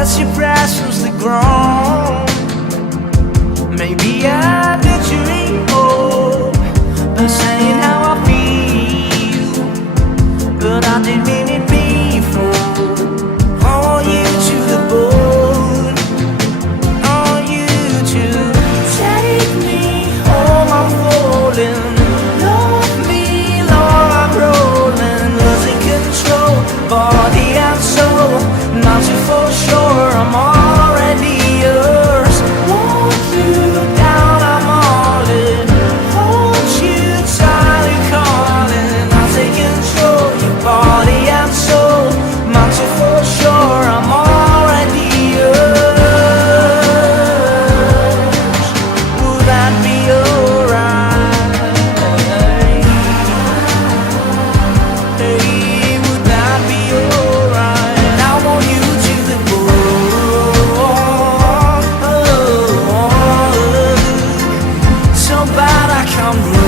as your presence the ground. Maybe I did you hope by saying how I feel, but I didn't mean it before. Want you to the bone, want you to take me home. I'm falling, love me, Lord, I'm rolling, losing control, body and soul. Not you for sure, I'm already yours. Want you down, I'm all in. Hold you tight, calling. I'll take control, your body and soul. Not you for sure, I'm already yours. Would that be alright? Hey, would that be alright? I want you to the bone, so bad I can't breathe.